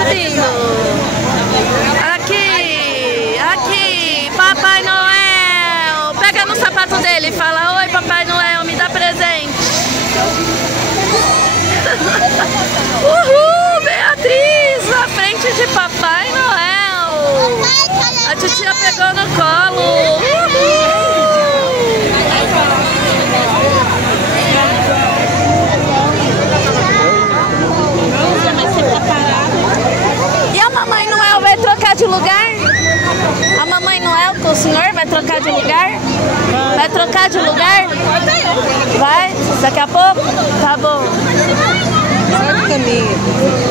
subindo. Aqui, aqui, Papai Noel. Pega no sapato dele e fala: oi, Papai Noel, me dá presente. Uhul, Beatriz, na frente de Papai Noel. A titia pegou no colo. Uhul. E a Mamãe Noel vai trocar de lugar? A Mamãe Noel com o senhor vai trocar de lugar? Vai trocar de lugar? Vai? Daqui a pouco? Tá bom. Sai do caminho.